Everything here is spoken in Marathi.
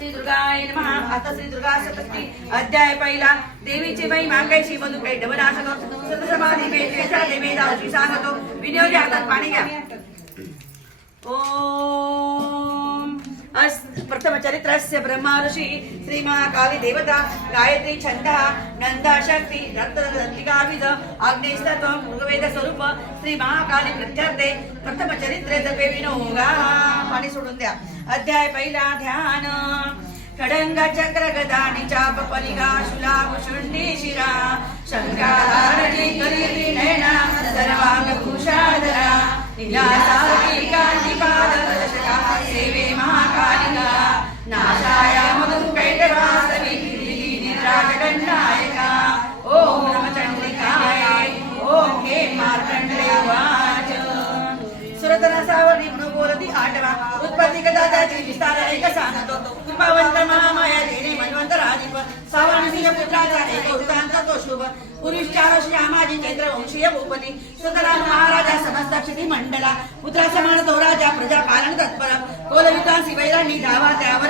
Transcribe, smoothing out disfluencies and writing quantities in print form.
श्री दुर्गाय नमः। आता श्री दुर्गा सप्तशती अध्याय पहिला। देवीची महिमा कैशी मधु काही डबनाशतो सतसमाधी मेच्या देवी दावची सांगतो। विनोदी हातात पाणी घ्या। ओम प्रथम चरित्रस्य ब्रह्मा ऋषि श्री महाकाली देवता गायत्री छंदः नंदा शक्ति रत्नदंतिका विद आग्नेयस्तत्वं भगवेद स्वरूप श्री महाकाली प्रत्यर्थे प्रथम चरित्रे जपे विनोगा। पाणी सोडून द्या। अध्याय पहिला। ध्यान खडंग चक्र गदानी चाप परिगा शुला भुषुंडी शिरा शंकाधारणी करी नयना सर्वांग भूषाधरा नीलासारी कांती पाद दशका सेवे महाकालिका नाशाय मधु कैटवासवी निराजगण्डायका। ओम नमः चंद्रिकाय ओम हे मार्कंडेयवाच। सुरतना सावली म्हणून बोलती आठवा। उत्पत्ती कदाची विस्तार एक सांगतो। कृपावंत महामाया देणे मनवंत राजीव सावर्ण सिंह पुत्राचा एक वृत्तांत तो शुभ। पुरुषचार श्यामाजी चैत्र वंशीय भूपती सुतराम महाराजा समस्त क्षिती मंडला पुत्रा समान तो राजा प्रजा पालन तत्पर कोलविकासी वैराणी धावा त्यावर